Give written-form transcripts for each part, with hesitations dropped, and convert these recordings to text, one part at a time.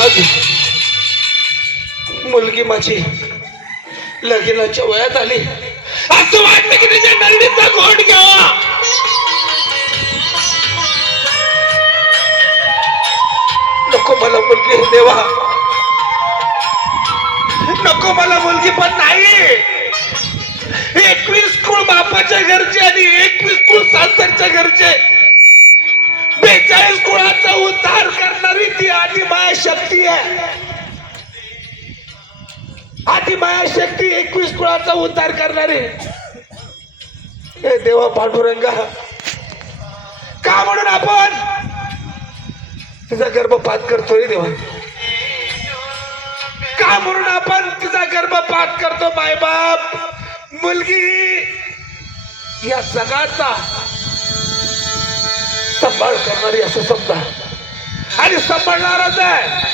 आज मुलगी माझी लग्नाच्या वयात आली, असं वाटतं की तिच्या नरडीचा घोट घ्यावा. नको मला मुलगी देवा, नको मला मुलगी, पण नाही. 21 कुळ बापाच्या घरचे आणि 21 कुळ सासरच्या घरचे, 42 कुळाचा उद्धार करणारी ती आदिमाया शक्ती आहे. आदिमाया शक्ती 21 कुळाचा उद्धार करणारी. हे देवा पांडुरंगा, का म्हणून आपण तिचा गर्भपात करतोय देवा? का म्हणून आपण तिचा गर्भपात करतो? मायबाप, मुलगी या जगाचा सांभाळ करणारी असं समजा, आणि सांभाळणारच आहे.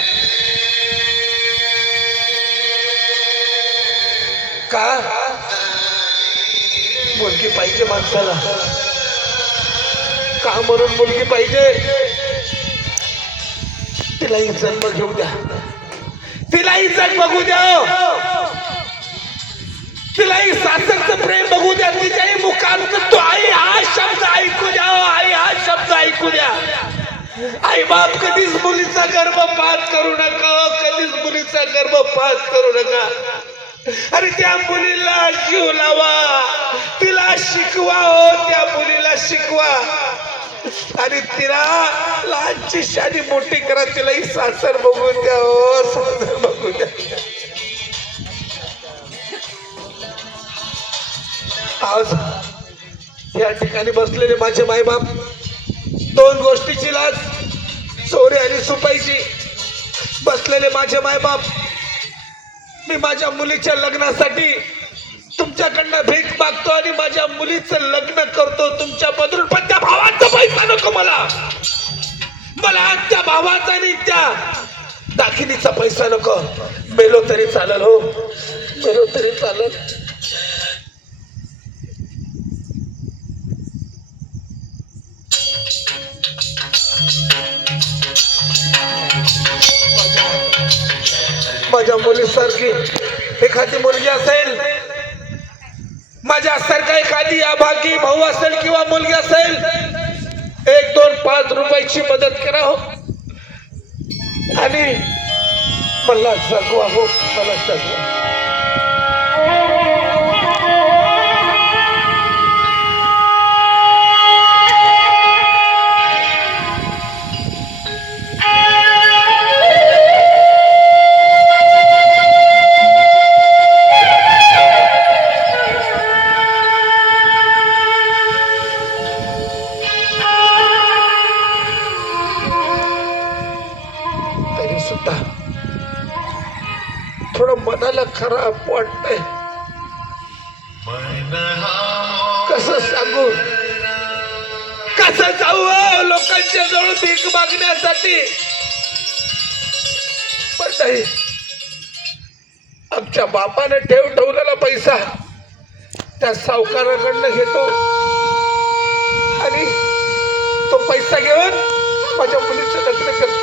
का मुलगी पाहिजे माणसाला? का म्हणून मुलगी पाहिजे? तिलाही जन्म घेऊ द्या, तिलाही जग बघू द्या, तिलाही सासरचं प्रेम बघू द्या, तिच्याही मुखात तो आई हा शब्द ऐकू द्या, आई हा शब्द ऐकू द्या. आई बाप कधीच मुलीचा गर्भपात करू नका, कधीच मुलीचा गर्भपात करू नका. अरे त्या मुलीला जीव लावा, तिला शिकवा, हो त्या मुलीला शिकवा, आणि तिला लहानची शादी मोठी करा. तिलाही सासर बघून द्या, हो सासर बघून द्या. आज या ठिकाणी बसलेले माझे मायबाप, दोन गोष्टीची लाज, चोरी आणि सुपाईची. बसलेले माझे मायबाप, मी माझ्या मुलीच्या लग्नासाठी तुमच्याकडनं भीक मागतो आणि माझ्या मुलीचं लग्न करतो तुमच्या बदलून, पण त्या भावाचा पैसा नको मला. मला त्या भावाचा आणि त्या दाखिनीचा पैसा नको. मेलो तरी चालेल, हो मेलो तरी चालेल. माझ्या मुलीसारखी एखादी मुलगी असेल, माझ्यासारखा एखादी अभागी भाऊ असेल किंवा मुलगी असेल, 1, 2, 5 रुपयाची मदत करा, हो, आणि मला जगवा, हो मला जगवा. थोडं मनाला खराब वाटतंय. कसं सांगू, कसं जाऊ लोकांच्या जवळ भीक मागण्यासाठी? पण नाही, आमच्या बापाने ठेवलेला पैसा त्या सावकाराकडनं घेतो आणि तो पैसा घेऊन माझ्या मुलीचं लग्न करतो.